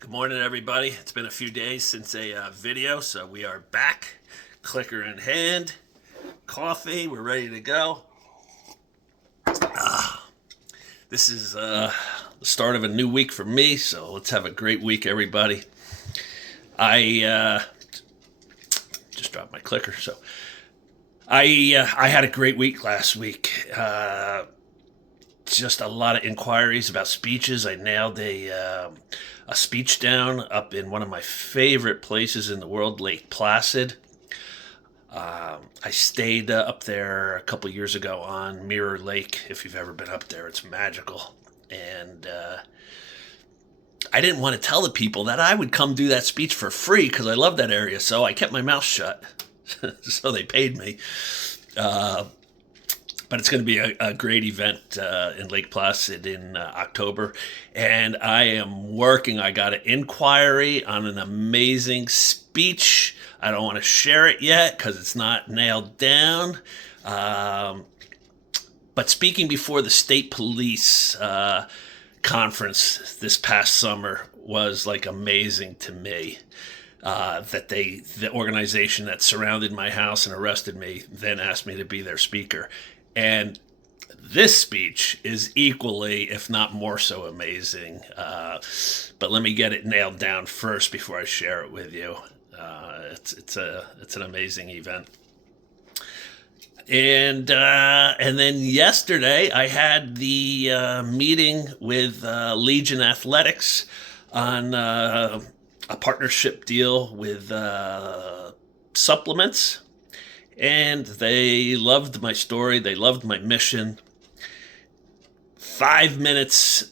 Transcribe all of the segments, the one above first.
Good morning, everybody. It's been a few days since a video, so we are back. Clicker in hand, coffee, we're ready to go. This is the start of a new week for me, so let's have a great week, everybody. I just dropped my clicker, so I had a great week last week. Just a lot of inquiries about speeches. I nailed a speech down up in one of my favorite places in the world, Lake Placid. I stayed up there a couple years ago on Mirror Lake. If you've ever been up there, it's magical. And I didn't want to tell the people that I would come do that speech for free because I love that area. So I kept my mouth shut. So they paid me. But it's going to be a great event in Lake Placid in October. And I am working. I got an inquiry on an amazing speech. I don't want to share it yet because it's not nailed down. But speaking before the state police conference this past summer was like amazing to me. The organization that surrounded my house and arrested me then asked me to be their speaker. And this speech is equally, if not more so, amazing. But let me get it nailed down first before I share it with you. It's an amazing event. And then yesterday I had the meeting with Legion Athletics on a partnership deal with supplements. And they loved my story. They loved my mission. 5 minutes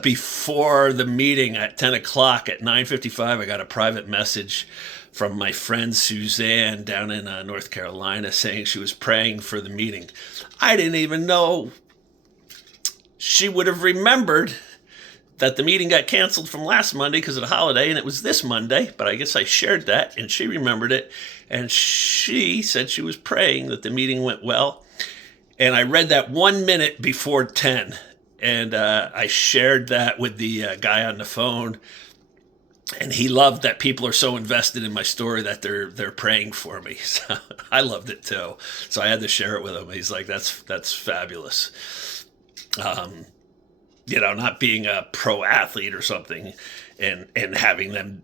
before the meeting at 10 o'clock at 9:55, I got a private message from my friend Suzanne down in North Carolina saying she was praying for the meeting. I didn't even know she would have remembered that the meeting got canceled from last Monday because of the holiday, and it was this Monday, but I guess I shared that, and she remembered it, and she said she was praying that the meeting went well, and I read that 1 minute before 10, and I shared that with the guy on the phone, and he loved that people are so invested in my story that they're praying for me. So I loved it too. So I had to share it with him. He's like, that's fabulous. Not being a pro athlete or something and having them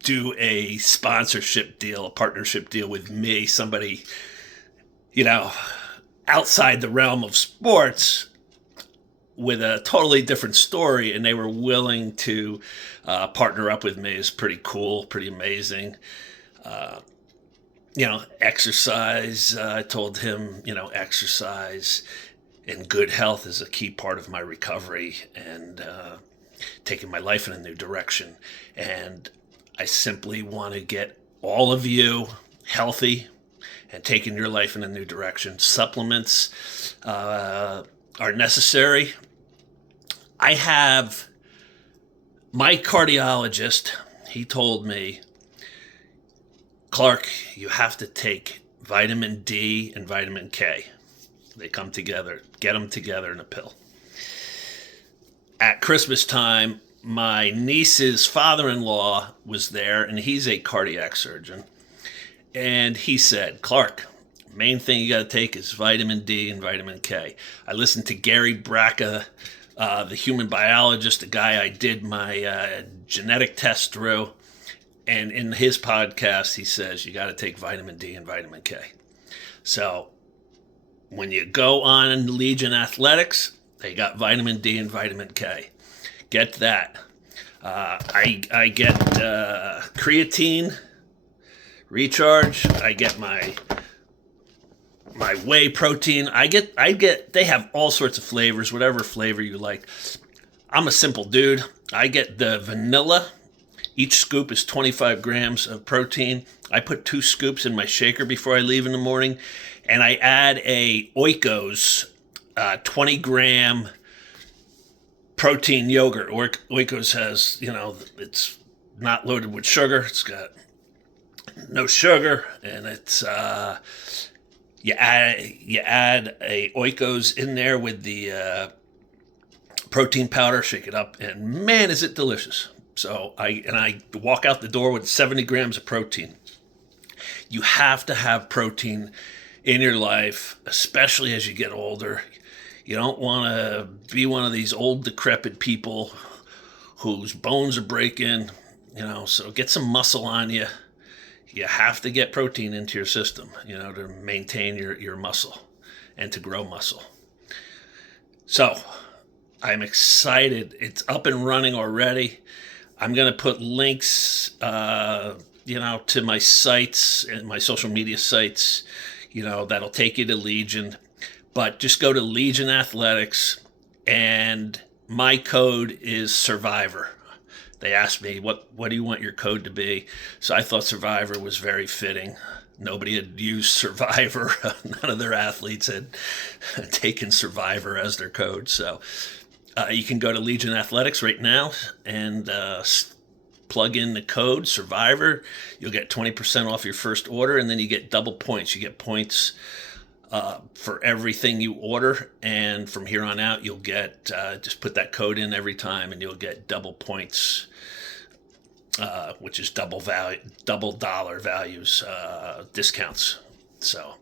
do a sponsorship deal, a partnership deal with me, somebody, outside the realm of sports with a totally different story, and they were willing to partner up with me is pretty cool, pretty amazing. Exercise. I told him, exercise and good health is a key part of my recovery and taking my life in a new direction. And I simply want to get all of you healthy and taking your life in a new direction. Supplements are necessary. I have my cardiologist, he told me, Clark, you have to take vitamin D and vitamin K. They come together. Get them together in a pill. At Christmas time, my niece's father-in-law was there, and he's a cardiac surgeon. And he said, Clark, main thing you got to take is vitamin D and vitamin K. I listened to Gary Bracca, the human biologist, the guy I did my genetic test through. And in his podcast, he says, you got to take vitamin D and vitamin K. So when you go on Legion Athletics, they got vitamin D and vitamin K. Get that. I get creatine recharge. I get my whey protein. I get. They have all sorts of flavors, whatever flavor you like. I'm a simple dude. I get the vanilla. Each scoop is 25 grams of protein. I put 2 scoops in my shaker before I leave in the morning. And I add a Oikos 20-gram protein yogurt. Oikos has, it's not loaded with sugar. It's got no sugar, and it's you add a Oikos in there with the protein powder. Shake it up, and man, is it delicious! So I walk out the door with 70 grams of protein. You have to have protein in your life, especially as you get older. You don't want to be one of these old decrepit people whose bones are breaking, so get some muscle on you. You have to get protein into your system, to maintain your muscle and to grow muscle. So I'm excited. It's up and running already. I'm going to put links, to my sites and my social media sites, that'll take you to Legion. But just go to Legion Athletics, and my code is Survivor. They asked me, what do you want your code to be? So I thought Survivor was very fitting. Nobody had used Survivor. None of their athletes had taken Survivor as their code. So you can go to Legion Athletics right now and plug in the code Survivor. You'll get 20% off your first order, and then you get double points. You get points for everything you order, and from here on out, you'll get just put that code in every time, and you'll get double points, which is double dollar values, discounts. So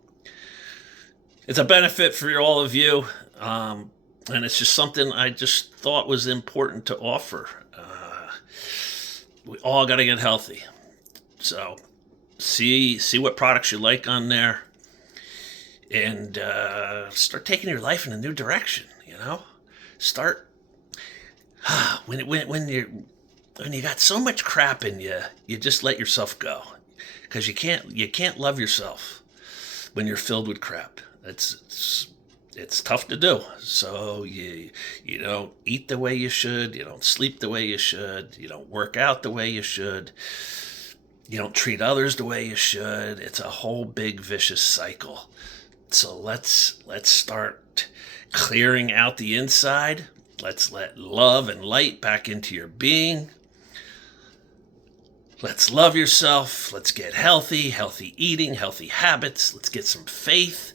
it's a benefit for all of you, and it's just something I just thought was important to offer. We all got to get healthy, so see what products you like on there. And start taking your life in a new direction. Start when you got so much crap in you, you just let yourself go, because you can't love yourself when you're filled with crap. It's tough to do. So you don't eat the way you should. You don't sleep the way you should. You don't work out the way you should. You don't treat others the way you should. It's a whole big vicious cycle. So let's start clearing out the inside. Let's let love and light back into your being. Let's love yourself. Let's get healthy eating, healthy habits. Let's get some faith.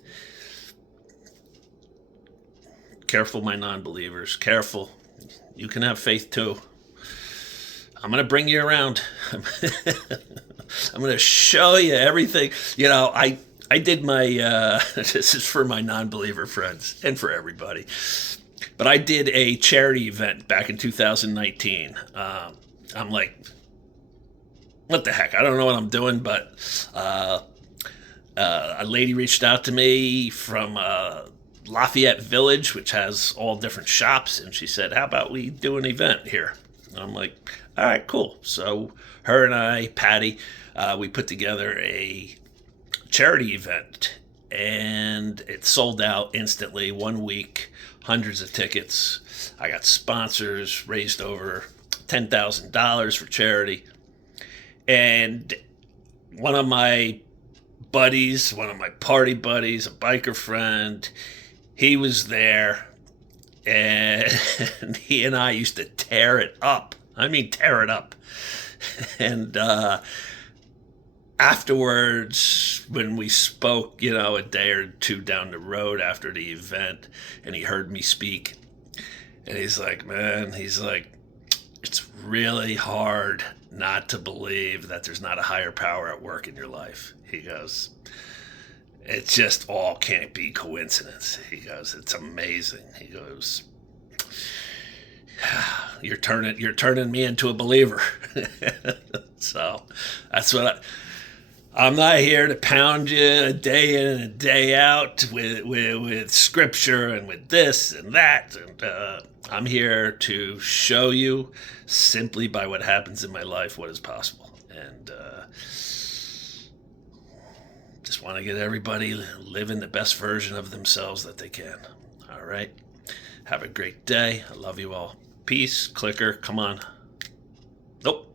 Careful, my non-believers. Careful. You can have faith too. I'm going to bring you around. I'm going to show you everything. I did my, this is for my non-believer friends and for everybody, but I did a charity event back in 2019. I'm like, what the heck? I don't know what I'm doing, but a lady reached out to me from Lafayette Village, which has all different shops, and she said, how about we do an event here? And I'm like, all right, cool. So her and I, Patty, we put together a charity event, and it sold out instantly. 1 week, hundreds of tickets. I got sponsors, raised over $10,000 for charity. And one of my buddies, one of my party buddies, a biker friend, he was there, and he and I used to tear it up. I mean, tear it up. And afterwards, when we spoke, a day or two down the road after the event, and he heard me speak, and he's like, it's really hard not to believe that there's not a higher power at work in your life. He goes, it just all can't be coincidence. He goes, it's amazing. He goes, you're turning me into a believer. So that's what I'm not here to pound you a day in and a day out with scripture and with this and that. And I'm here to show you simply by what happens in my life what is possible. And just want to get everybody living the best version of themselves that they can. All right. Have a great day. I love you all. Peace. Clicker. Come on. Nope.